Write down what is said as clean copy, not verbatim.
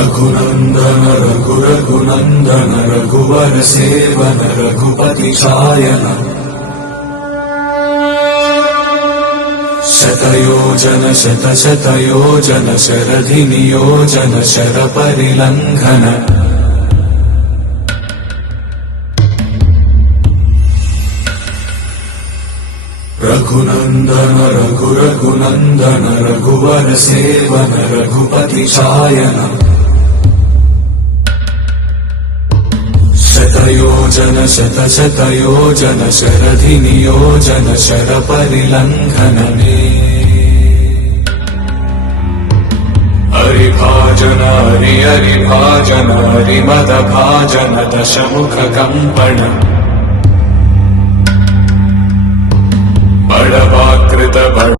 रघुनन्दन रघुनन्दन रघुवर seven Raghupati चायन शतयोजन शतशतयोजन शरधि नियोजन sir परिलंघन Raghunandan Raghunandan रघुवर seven Raghupati चायन शतयोजन शतशतयोजन शरधि नियोजन sir परिलंघन हरिभाजन हरिभाजन हरिमद भाजन दशमुख कंपन बड़वाकृत